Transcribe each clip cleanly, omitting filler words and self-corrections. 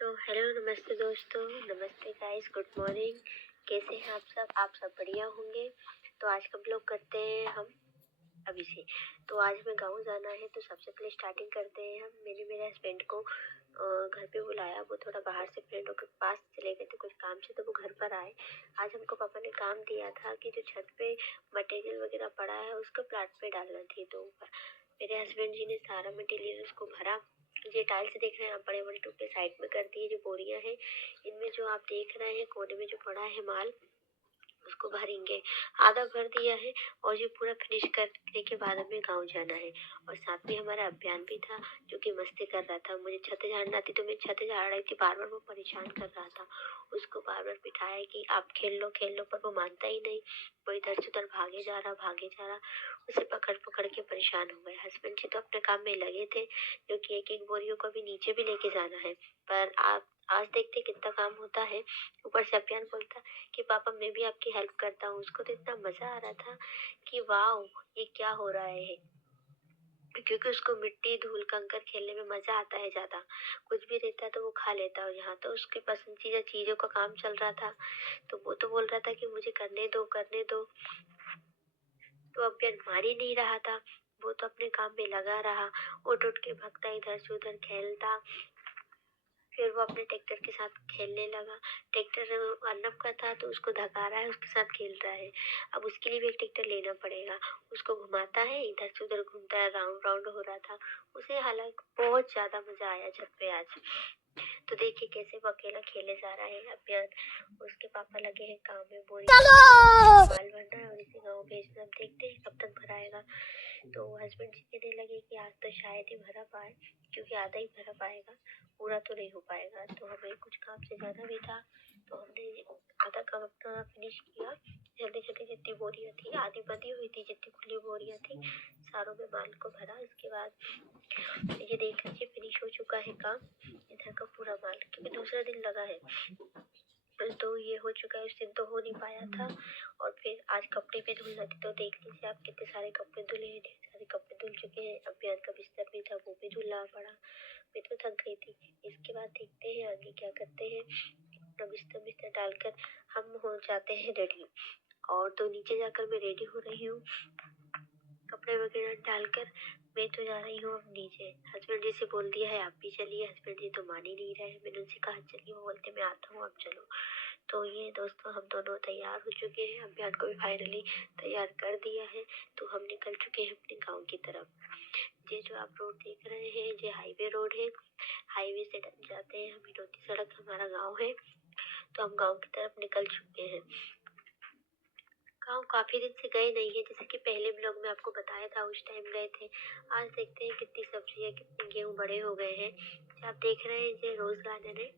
तो हेलो नमस्ते दोस्तों, नमस्ते गाइस, गुड मॉर्निंग। कैसे हैं आप सब बढ़िया होंगे। तो आज का ब्लॉग करते हैं हम अभी से। तो आज हमें गाँव जाना है, तो सबसे पहले स्टार्टिंग करते हैं हम। मैंने मेरे हस्बैंड को घर पे बुलाया। वो थोड़ा बाहर से फ्रेंडों के पास चले गए थे कुछ काम से, तो वो घर पर आए। आज हमको पापा ने काम दिया था कि जो छत पे मटेरियल वगैरह पड़ा है उसको प्लाट पे डालना थी। तो मेरे हस्बैंड जी ने सारा मटेरियल उसको भरा। ये टाइल्स देख रहे हैं आप, बड़े बड़े टुकड़े साइड में कर दिए। जो बोरियां हैं, इनमें जो आप देख रहे हैं कोने में जो पड़ा है माल, उसको भरेंगे। आधा भर दिया है और ये पूरा फिनिश करने के बाद हमें गाँव जाना है। और साथ में हमारा अभियान भी था, जो कि मस्ती कर रहा था। मुझे छत झाड़ना थी तो मैं छत झाड़ रही थी, बार बार वो परेशान कर रहा था। उसको बार बार बिठाया कि आप खेल लो, पर वो मानता ही नहीं। वो इधर से उधर भागे जा रहा। उसे पकड़ पकड़ के परेशान हो गए। हस्बैंड जी तो अपने काम में लगे थे, क्योंकि एक एक बोरियों को भी नीचे भी लेके जाना है। पर आप आज देखते कितना काम होता है। ऊपर से अभियान बोलता कि पापा मैं भी आपकी हेल्प करता हूँ। उसको तो इतना मजा आ रहा था कि वाह, ये क्या हो रहा है। क्योंकि उसको मिट्टी धूल कंकर खेलने में मजा आता है ज्यादा। कुछ भी रहता है तो वो खा लेता है। यहाँ तो उसके पसंदीदा चीजों का काम चल रहा था, तो वो तो बोल रहा था कि मुझे करने दो करने दो। तो अभियान मार ही नहीं रहा था। वो तो अपने काम में लगा रहा, उठ उठ के भगता, इधर से उधर खेलता। फिर वो अपने ट्रैक्टर के साथ खेलने लगा। ट्रैक्टर अर्नब का था तो उसको धका रहा है, उसके साथ खेल रहा है। अब उसके लिए भी एक ट्रैक्टर लेना पड़ेगा। उसको घुमाता है, इधर से उधर घूमता है, राउंड राउंड हो रहा था उसे। हालांकि बहुत ज्यादा मजा आया छत पे आज। तो देखिए कैसे वो अकेला खेले जा रहा है। अभियान, उसके पापा लगे हैं काम में, बोरी माल भरना है और इसे गाँव भेजना। अब देखते हैं कब तक भराएगा। तो हस्बैंड जी कहने लगे कि आज तो शायद ही भरा पाए, क्योंकि आधा ही भरा पाएगा, पूरा तो नहीं हो पाएगा। तो हमें कुछ काम से ज्यादा भी था, तो हमने आधा काम अपना फिनिश किया। जल्दी जल्दी जितनी बोरियां थी, आधी बंधी हुई थी, जितनी खुली बोरियां थी सारों में माल को भरा। इसके बाद ये देख लीजिए फिनिश हो चुका है काम, इधर का पूरा माल, क्योंकि दूसरा दिन लगा है। तो ये हो चुका है, उस दिन तो हो नहीं पाया था। और फिर आज कपड़े भी धुलना थे, तो देख लीजिए आप कितने सारे कपड़े धुले हैं। ढेर सारे कपड़े धुल चुके हैं। अभियान का बिस्तर भी था, वो भी धुलना पड़ा। मैं तो थक गई थी। इसके बाद देखते हैं आगे क्या करते हैं। अपना बिस्तर बिस्तर डालकर हम हो जाते हैं रेडी। और तो नीचे जाकर मैं रेडी हो रही हूँ, कपड़े वगैरह डालकर मैं तो जा रही हूँ अब नीचे। हस्बैंड जी से बोल दिया है आप भी चलिए। हस्बैंड जी तो मान ही नहीं रहे। मैंने उनसे कहा चलिए, वो बोलते मैं आता हूँ आप चलो। तो ये दोस्तों हम दोनों तैयार हो चुके हैं। अभियान को भी फाइनली तैयार कर दिया है। तो हम निकल चुके हैं अपने गाँव की तरफ। ये जो आप रोड देख रहे हैं, ये हाईवे रोड है। हाईवे से जाते हैं हम, हिडोती सड़क हमारा गाँव है। तो हम गाँव की तरफ निकल चुके हैं। गाँव काफी दिन से गए नहीं है, जैसे कि पहले ब्लॉग में आपको बताया था उस टाइम गए थे। आज देखते हैं कितनी सब्जियां, कितने गेहूं बड़े हो गए हैं। आप देख रहे हैं ये रोज गार्डन है,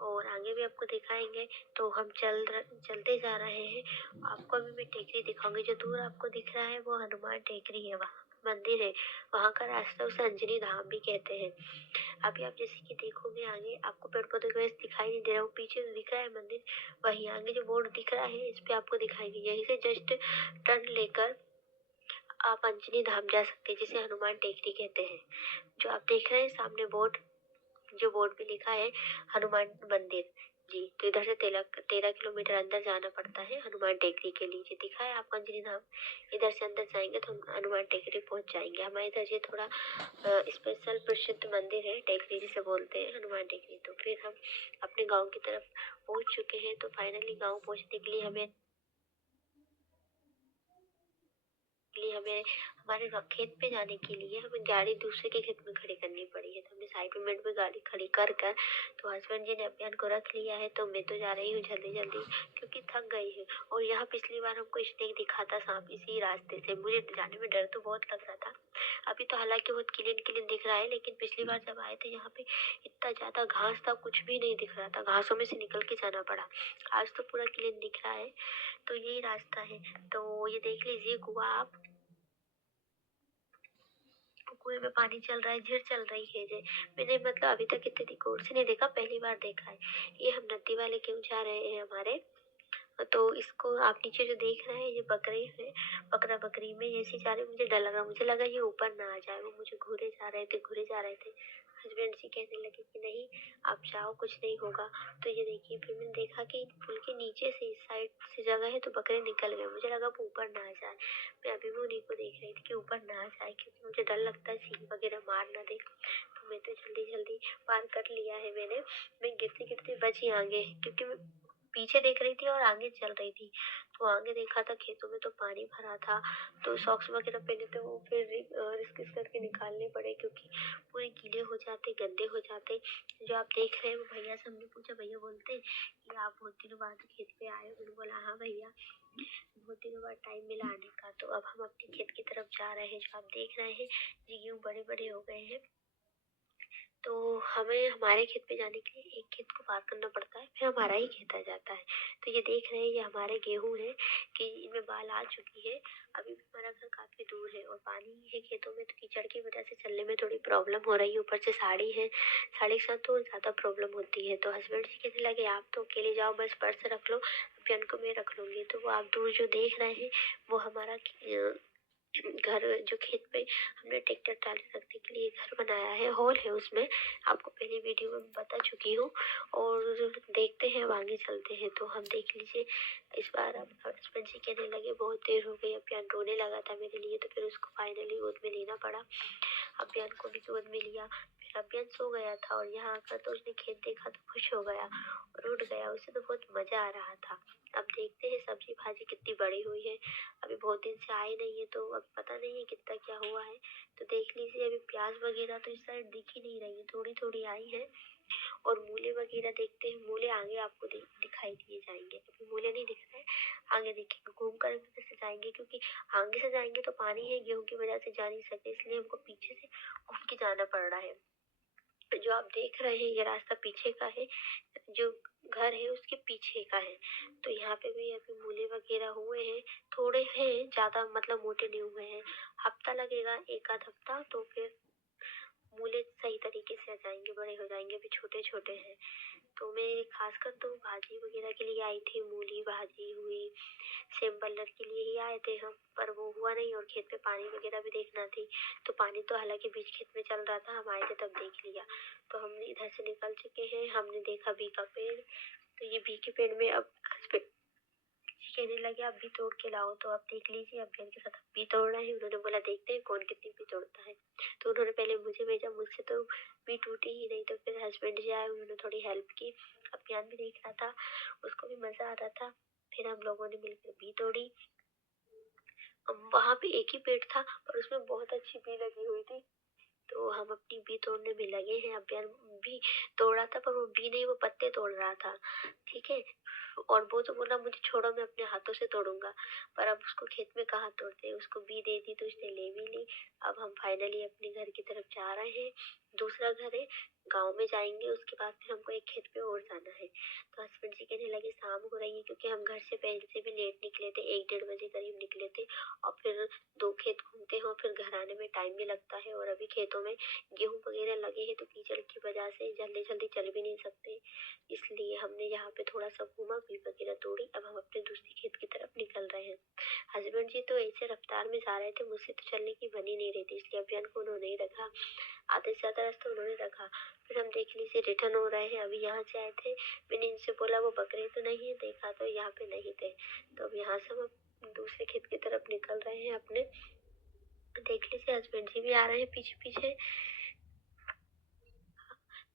और आगे भी आपको दिखाएंगे। तो हम चलते जा रहे हैं। आपको अभी मैं टेकरी दिखाऊंगी। जो दूर आपको दिख रहा है वो हनुमान टेकरी है, वहाँ मंदिर है। वहाँ का रास्ता उसे अंजनी धाम भी कहते हैं। अभी आप जैसे कि देखोगे आगे, आपको पेड़ पौधे की वजह से दिखाई नहीं दे रहा, वो पीछे जो दिख रहा है मंदिर, वही आगे जो बोर्ड दिख रहा है इस पे आपको दिखाएंगे। यहीं से जस्ट टर्न लेकर आप अंजनी धाम जा सकते हैं, जिसे हनुमान टेकरी कहते हैं। जो आप देख रहे हैं सामने बोर्ड, जो बोर्ड पे लिखा है हनुमान मंदिर जी, तो इधर से 13 किलोमीटर अंदर जाना पड़ता है हनुमान टेकरी के लिए। जो दिखा है आपको अंजनी धाम, इधर से अंदर जाएंगे तो हम हनुमान टेकरी पहुंच जाएंगे। हमारे इधर ये थोड़ा स्पेशल प्रसिद्ध मंदिर है, टेकरी जिसे बोलते हैं, हनुमान टेकरी। तो फिर हम अपने गाँव की तरफ पहुंच चुके हैं। तो फाइनली गाँव पहुंचने के लिए हमें हमारे खेत पे जाने के लिए हमें गाड़ी दूसरे के खेत में खड़ी करनी पड़ी है। तो हमने साइड में गाड़ी खड़ी कर कर, तो हस्बैंड जी ने अभियान को रख लिया है। तो मैं तो जा रही हूँ जल्दी जल्दी, क्योंकि थक गई हूँ। और यहाँ पिछली बार हमको स्नेक दिखा था, सांप, इसी रास्ते से। मुझे जाने में डर तो बहुत लग रहा था। अभी तो हालांकि बहुत क्लीन क्लीन दिख रहा है, लेकिन पिछली बार जब आए थे यहाँ पे इतना ज्यादा घास था, कुछ भी नहीं दिख रहा था। घासों में से निकल के जाना पड़ा। आज तो पूरा क्लीन दिख रहा है। तो यही रास्ता है। तो ये देख लीजिए कुआं आप, कुएं में पानी चल रहा है, झील चल रही है। जे मैंने मतलब अभी तक इतनी गौर से नहीं देखा, पहली बार देखा है। ये हम नदी वाले क्यों जा रहे हैं हमारे। तो इसको आप नीचे जो देख रहे हैं, ये बकरे हैं। बकरा बकरी में ऐसे जा रहे, मुझे डर लग रहा, मुझे लगा ये ऊपर ना आ जाए। वो मुझे घूरे जा रहे थे। हस्बैंड जी कहने लगे कि नहीं आप जाओ, कुछ नहीं होगा। तो ये देखिए, फिर मैंने देखा कि पुल के नीचे से इस साइड से जगह है तो बकरे निकल गए। मुझे लगा वो ऊपर ना आ जाए। मैं अभी भी उन्हीं को देख रही थी कि ऊपर ना आ जाए, क्योंकि मुझे डर लगता है सींग वगैरह मार ना दे। तो मैं तो जल्दी जल्दी पार कर लिया है मैंने। मैं गिरते गिरते बची आगे, क्योंकि मैं पीछे देख रही थी और आगे चल रही थी। तो आगे देखा था खेतों में तो पानी भरा था, तो सॉक्स वगैरह पहने थे वो फिर रिस्क करके निकालने पड़े, क्योंकि पूरे गीले हो जाते, गंदे हो जाते। जो आप देख रहे हैं वो भैया से हमने पूछा, भैया बोलते कि आप बहुत दिनों बाद खेत पे आए हो। मैंने बोला हाँ भैया, बहुत दिनों बाद टाइम मिला आने का। तो अब हम अपने खेत की तरफ जा रहे हैं। जो आप देख रहे हैं ये गेहूँ बड़े बड़े हो गए हैं, तो हमें हमारे खेत पे जाने के लिए एक खेत को पार करना पड़ता है, फिर हमारा ही खेत आ जाता है। तो ये देख रहे हैं ये हमारे गेहूँ हैं कि इनमें बाल आ चुकी है। अभी भी हमारा घर काफ़ी दूर है और पानी है खेतों में, तो कीचड़ की वजह से चलने में थोड़ी प्रॉब्लम हो रही है। ऊपर से साड़ी है, साड़ी के साथ तो और ज़्यादा प्रॉब्लम होती है। तो हस्बैंड जी कहने लगे आप तो अकेले जाओ, बस पर्स रख लो, अभियान को मैं रख लूँगी। तो वो आप दूर जो देख रहे हैं वो हमारा घर, जो खेत पे हमने ट्रैक्टर ट्राली रखने के लिए घर बनाया है, हॉल है उसमें। आपको पहली वीडियो में बता चुकी हूँ। और देखते हैं, अब आगे चलते हैं। तो हम देख लीजिए, इस बार अब हस्बैंड जी कहने लगे बहुत देर हो गई। अभियान रोने लगा था मेरे लिए, तो फिर उसको फाइनली गोद में लेना पड़ा। अभियान को भी गोद में लिया। फिर अभियान सो गया था और यहाँ आकर तो उसने खेत देखा तो खुश हो गया और उठ गया। उसे तो बहुत मजा आ रहा था। अब देखते हैं सब्जी भाजी कितनी बड़ी हुई है। अभी बहुत दिन से आई नहीं है, तो अब पता नहीं है कितना क्या हुआ है। तो देख लीजिए, अभी प्याज वगैरह तो इस साइड दिख ही नहीं रही है, थोड़ी थोड़ी आई है। और मूले वगैरह देखते हैं, मूले आगे आपको दिखाई दिए जाएंगे। अभी मूले नहीं दिख रहे, आगे देखेंगे। घूम कर इधर से जाएंगे, क्योंकि आगे से जाएंगे तो पानी है, गेहूं की वजह से जा नहीं सकते, इसलिए हमको पीछे से घूम के जाना पड़ रहा है। जो आप देख रहे हैं ये रास्ता पीछे का है, जो घर है उसके पीछे का है। तो यहाँ पे भी अभी मूले वगैरह हुए हैं, थोड़े हैं, ज्यादा मतलब मोटे नहीं हुए हैं। हफ्ता लगेगा, एक आध हफ्ता, तो फिर मूले सही तरीके से आ जाएंगे, बड़े हो जाएंगे। अभी छोटे छोटे हैं। तो मैं खासकर तो भाजी वगैरह के लिए आई थी। मूली भाजी हुई, सेम बल्लर के लिए ही आए थे हम, पर वो हुआ नहीं। और खेत पे पानी वगैरह भी देखना थी। तो पानी तो हालांकि बीच खेत में चल रहा था, हम आए थे तब देख लिया। तो हम इधर से निकल चुके हैं। हमने देखा बी का पेड़, तो ये बी के पेड़ में अब कहने लगे आप भी तोड़ के लाओ। तो आप देख लीजिए, अभियान के साथ भी तोड़ रहे हैं। उन्होंने बोला देखते हैं कौन कितनी भी तोड़ता है। तो उन्होंने पहले मुझे भेजा, मुझसे तो भी टूटी ही नहीं। तो फिर हस्बैंड जी आए, उन्होंने थोड़ी हेल्प की। अभियान भी देख रहा था, उसको भी मजा आ रहा था। फिर हम लोगों ने मिलकर भी तोड़ी। वहां पे एक ही पेड़ था, पर उसमें बहुत अच्छी बी लगी हुई थी। तो हम अपनी बी तोड़ने में लगे हैं। अभियान भी तोड़ा था, पर वो बी नहीं, वो पत्ते तोड़ रहा था। ठीक है। और वो तो बोला मुझे छोड़ो, मैं अपने हाथों से तोड़ूंगा। पर अब उसको खेत में कहाँ तोड़ते, उसको बी दे दी तो उसने ले भी ली। अब हम फाइनली अपने घर की तरफ जा रहे हैं। दूसरा घर है, गांव में जाएंगे, उसके बाद फिर हमको एक खेत पे और जाना है। तो हस्बैंड जी कहने लगे शाम हो रही है, क्योंकि हम घर से पहले से भी लेट निकले थे, 1 डेढ़ बजे करीब निकले थे। और फिर 2 खेत घूमते हैं और फिर घर आने में टाइम भी लगता है। और अभी खेतों में गेहूं वगैरह लगे हैं, तो कीचड़ की वजह से जल्दी जल्दी चल भी नहीं सकते। इसलिए हमने यहाँ पे थोड़ा सा घूमा, भी वगैरह तोड़ी। अब हम अपने दूसरी खेत की तरफ निकल रहे हैं। हस्बैंड जी तो ऐसे रफ्तार में जा रहे थे, मुझसे तो चलने की बनी नहीं रही थी, इसलिए अभियान को उन्होंने ही रखा। आधे से ज्यादा रास्ता उन्होंने रखा। फिर हम देख लीजिए रिटर्न हो रहे हैं। अभी यहाँ से आए थे, मैंने इनसे बोला वो बकरे तो नहीं है, देखा तो यहाँ पे नहीं थे। तो अब यहाँ से हम दूसरे खेत की तरफ निकल रहे हैं अपने। देख लीजिए हस्बैंड जी भी आ रहे हैं पीछे पीछे।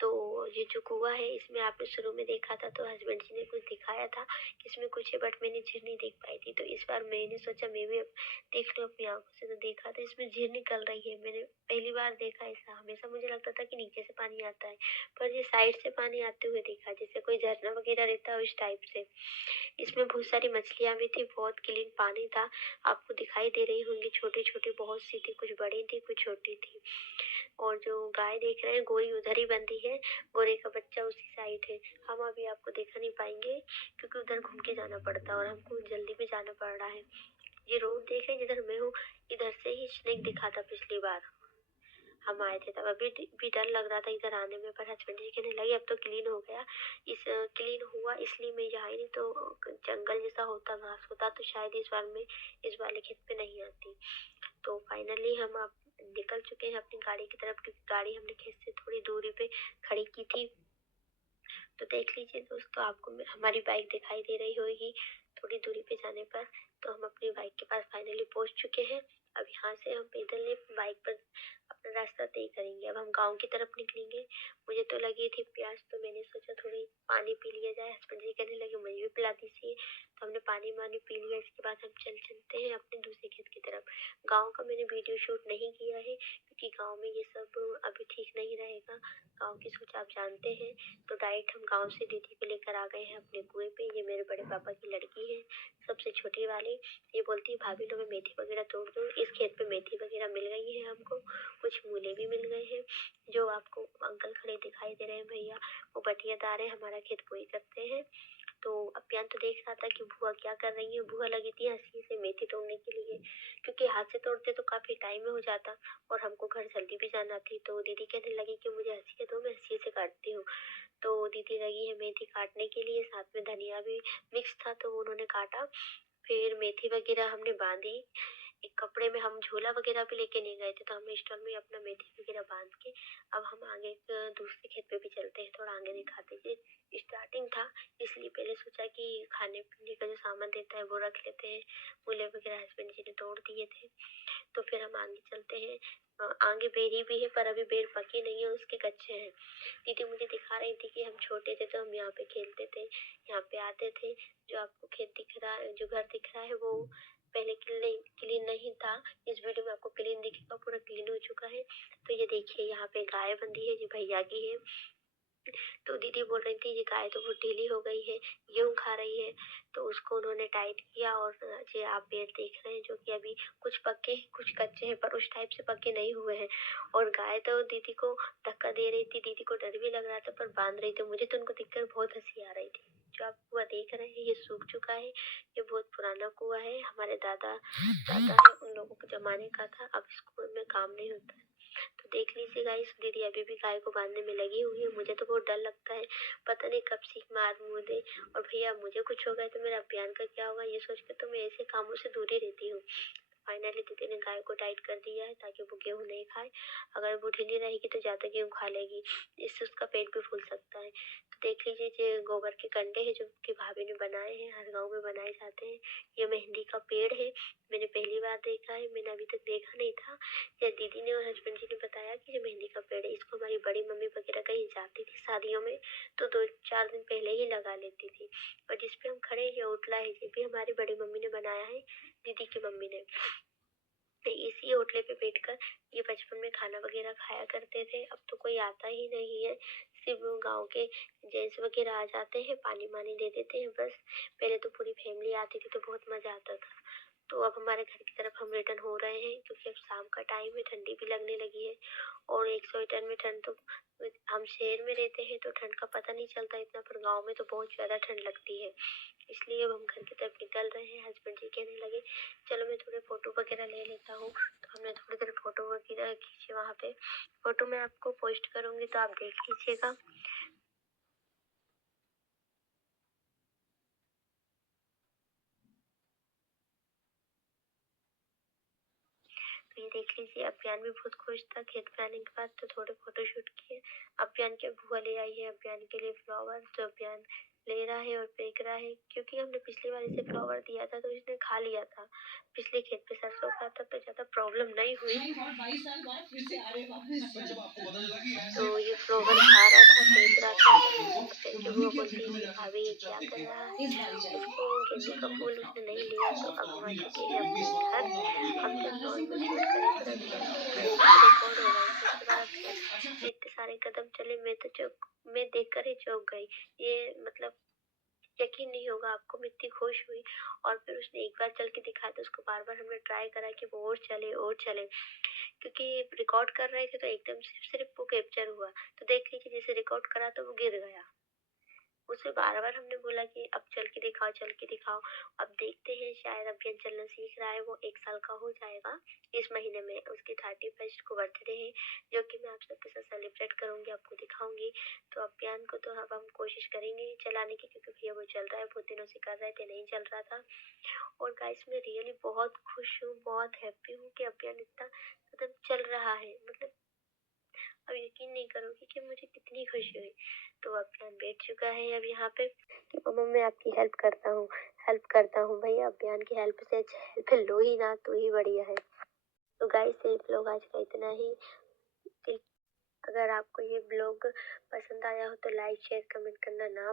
तो ये जो कुआं है, इसमें आपने शुरू में देखा था तो हस्बैंड जी ने कुछ दिखाया था कि इसमें कुछ है, बट मैंने झील नहीं देख पाई थी। तो इस बार मैंने सोचा मैं भी अब देख लूं अपनी आंखों से। तो देखा था इसमें झील निकल रही है। मैंने पहली बार देखा ऐसा। हमेशा मुझे लगता था कि नीचे से पानी आता है, पर ये साइड से पानी आते हुए देखा, जैसे कोई झरना वगैरह रहता है उस टाइप से। इसमें बहुत सारी मछलियां भी थी, बहुत क्लीन पानी था। आपको दिखाई दे रही होंगी, छोटी छोटी बहुत सी थी, कुछ बड़ी थी कुछ छोटी थी। और जो गाय देख रहे हैं, गोरी उधर ही बंधी है, गोरे का बच्चा उसी साइड है। हम अभी आपको दिखा नहीं पाएंगे, क्योंकि उधर घूम के जाना पड़ता है और हमको जल्दी भी जाना पड़ रहा है। ये रोड देख रहे हैं जिधर मैं हूँ, इधर से ही स्नेक दिखा था पिछली बार हम आए थे तब। अभी भी डर लग रहा था इधर आने में, पर हस्बैंड जी कहने लगे अब तो क्लीन हो गया। इस क्लीन हुआ इसलिए मैं यहाँ आई, नहीं तो जंगल जैसा होता, घास होता, तो शायद इस बार मैं इस वाले खेत पे नहीं आती। तो फाइनली हम आप निकल चुके हैं अपनी गाड़ी की तरफ, क्योंकि गाड़ी हमने खेत से थोड़ी दूरी पे खड़ी की थी। तो देख लीजिए दोस्तों, आपको हमारी बाइक दिखाई दे रही होगी थोड़ी दूरी पे जाने पर। तो हम अपनी बाइक के पास फाइनली पहुंच चुके हैं। अब यहाँ से हम पैदल बाइक पर अपना रास्ता तय करेंगे। अब हम गांव की तरफ निकलेंगे। मुझे तो लगी थी प्यास, तो मैंने सोचा थोड़ी पानी पी लिया जाए। हस्बैंड जी कहने लगे मुझे भी पिला दीजिए, तो हमने पानी वानी पी लिया। इसके बाद हम चलते हैं अपने दूसरे खेत की तरफ। गाँव का मैंने वीडियो शूट नहीं किया है, क्योंकि गाँव में ये सब अभी ठीक नहीं रहेगा। गाँव की सोच आप जानते हैं। तो डायरेक्ट हम गाँव से दीदी को लेकर आ गए हैं अपने कुएं पे। ये मेरे बड़े पापा की लड़की है, सबसे छोटी वाली। ये बोलती है भाभी लो मैं मेथी वगैरह तोड़ दूँ। इस खेत पे मेथी वगैरह मिल गई है हमको, कुछ मूले भी मिल गए हैं। जो आपको अंकल खड़े दिखाई दे रहे हैं भैया, वो बटियादार है, हमारा खेत बोई करते हैं। तो अभियान तो देख रहा था कि बुआ क्या कर रही है। बुआ लगी थी हंसी से मेथी तोड़ने के लिए, क्योंकि हाथ से तोड़ते तो काफी टाइम में हो जाता और हमको घर जल्दी भी जाना थी। तो दीदी कहने लगी कि मुझे हंसी दो, मैं हंसी से काटती हूँ। तो दीदी लगी है मेथी काटने के लिए, साथ में धनिया भी मिक्स था तो उन्होंने काटा। फिर मेथी वगैरह हमने बांधी एक कपड़े में। हम झोला वगैरह भी लेके नहीं गए थे, तो हमने स्टॉल में अपना मेथी वगैरह बांध के अब हम आगे दूसरे खेत पे भी चलते हैं। थोड़ा आगे दिखाते हैं। स्टार्टिंग था, इसलिए पहले सोचा कि खाने पीने का जो सामान रहता है वो रख लेते हैं। मूले वगैरह हस्बैंड जी ने तोड़ दिए थे। तो फिर हम आगे चलते हैं। आगे बेरी भी है, पर अभी बेर पके नहीं है, उसके कच्चे हैं। दीदी मुझे दिखा रही थी कि हम छोटे थे तो हम यहाँ पे खेलते थे, यहाँ पे आते थे। जो आपको खेत दिख रहा है, जो घर दिख रहा है, वो पहले क्लीन नहीं था। इस वीडियो में आपको क्लीन दिखेगा, पूरा क्लीन हो चुका है। तो ये देखिए यहाँ पे गाय बंधी है, जो भैया की है। तो दीदी बोल रही थी ये गाय तो बहुत ढीली हो गई है, गेहूं खा रही है। तो उसको उन्होंने टाइट किया। और जो आप पेड़ देख रहे हैं, जो कि अभी कुछ पक्के हैं कुछ कच्चे हैं, पर उस टाइप से पक्के नहीं हुए हैं। और गाय तो दीदी को धक्का दे रही थी, दीदी को डर भी लग रहा था, पर बांध रही थी। मुझे तो उनको देखकर बहुत हंसी आ रही थी। जो आप कुआं देख रहे हैं ये सूख चुका है। ये बहुत पुराना कुआं है, हमारे दादा दादा है उन लोगों के जमाने का था। अब इस कुएं में काम नहीं होता। तो देख लीजिए गाइस, दीदी अभी भी गाय को बांधने में लगी हुई है। मुझे तो बहुत डर लगता है, पता नहीं कब सीख मार मुँह दे। और भैया मुझे कुछ हो गया तो मेरा अभियान का क्या होगा, ये सोच के तो मैं ऐसे कामों से दूर ही रहती हूँ। फाइनली दीदी ने गाय को टाइट कर दिया है, ताकि वो गेहूं नहीं खाए। अगर वो ढीली रहेगी तो ज्यादा गेहूं खा लेगी, इससे उसका पेट भी फूल सकता है। तो देख लीजिए, ये गोबर के कंडे हैं, जो कि भाभी ने बनाए हैं, हर गाँव में बनाए जाते हैं। ये मेहंदी का पेड़ है, मैंने पहली बार देखा है, मैंने अभी तक देखा नहीं था। या दीदी ने और हस्बैंड जी ने बताया कि ये मेहंदी का पेड़ है। इसको हमारी बड़ी मम्मी वगैरह कहीं जाती थी शादियों में, तो 2-4 दिन पहले ही लगा लेती थी। और जिस पे हम खड़े हैं, ये ओटला है, ये भी हमारी बड़ी मम्मी ने बनाया है, दीदी की मम्मी ने। तो इसी ओटले पे बैठकर ये बचपन में खाना वगैरह खाया करते थे। अब तो कोई आता ही नहीं है, सिर्फ गांव के जेंट्स वगैरह आ जाते हैं, पानी वानी दे देते हैं बस। पहले तो पूरी फैमिली आती थी तो बहुत मजा आता था। तो अब हमारे घर की तरफ हम रिटर्न हो रहे हैं, क्योंकि अब शाम का टाइम है, ठंडी भी लगने लगी है। और एक स्वेटर में ठंड तो, हम शहर में रहते हैं तो ठंड का पता नहीं चलता इतना, पर गाँव में तो बहुत ज्यादा ठंड लगती है। इसलिए अब हम घर की तरफ निकल रहे हैं। हस्बैंड जी कहने लगे चलो मैं थोड़े फोटो वगैरह ले लेता हूँ। तो हमने थोड़ी देर फोटो वगैरह खींचे वहाँ पे। फोटो मैं आपको पोस्ट करूंगी, तो आप देख लीजिएगा। तो ये देख लीजिए, अभियान भी बहुत खुश था। खेत पे आने के बाद तो थोड़े फोटो शूट किए। अभियान के बुआ ले आई है अभियान के लिए फ्लावर, जो अभियान ले रहा है और फेंक रहा है, क्योंकि हमने पिछली बार इसे फ्लावर दिया था तो इसने खा लिया था। पिछले खेत पे सरसों का था, तो ज्यादा प्रॉब्लम नहीं हुई। 22 साल बाद फिर से आ रहे हैं वापस। पर जब आपको पता चला कि तो ऐसे ये फ्लावर खा रहा था, फेंक रहा था। अभियान तो की मम्मी बुआ की बोलती है थिएटर में कि जाके भाभी ये क्या चुपचाप कर देखें। रहा है। इस बारी चले उसको फिर गेंदे समझ का जाएंगे फूल क्या उसने होता नहीं है। लिया, तो और अब तो हम और आ भी चुके रास्ता हैं लंबी अपने सौ घर। बार होगी हम लेकिन जब आना नॉर्मल सिंपल है शूट करेंगे तो ऐसे अभियान थोड़ी का होता पूरा है। रिकॉर्ड होगा। इसके बाद अभियान इतने सारे कदम चले, मैं देखकर ही चौंक गई। ये मतलब यकीन नहीं होगा आपको, मैं इतनी खुश हुई। और फिर उसने एक बार चल के दिखाया, तो उसको बार बार हमने ट्राई करा कि वो और चले, क्योंकि रिकॉर्ड कर रहे थे तो एकदम सिर्फ वो कैप्चर हुआ। तो देख लीजिए, जैसे रिकॉर्ड करा तो वो गिर गया। उसे बार बार हमने बोला कि अब चल के दिखाओ, चल के दिखाओ। अब देखते हैं, शायद अभियान चलना सीख रहा है। वो 1 साल का हो जाएगा इस महीने में। उसकी 31 को बर्थडे है, जो कि मैं आप सबके साथ सेलिब्रेट करूंगी, आपको दिखाऊंगी। तो अभियान को तो अब हम कोशिश करेंगे ही चलाने की, क्योंकि भैया वो चल रहा है, बहुत दिनों से कर रहे थे, नहीं चल रहा था। और गाइस मैं रियली बहुत खुश हूँ, बहुत हैप्पी हूँ कि अभियान इतना मतलब चल रहा है। मतलब अब यकीन नहीं करोगे कि मुझे कितनी खुशी हुई। तो अभियान बैठ चुका है अब यहाँ पे कि मम्मा मैं आपकी हेल्प करता हूँ। भैया अभियान की हेल्प से अच्छा हेल्प लो ही ना तो ही बढ़िया है। तो गाइस ये ब्लॉग आज का इतना ही। अगर आपको ये ब्लॉग पसंद आया हो तो लाइक शेयर कमेंट करना ना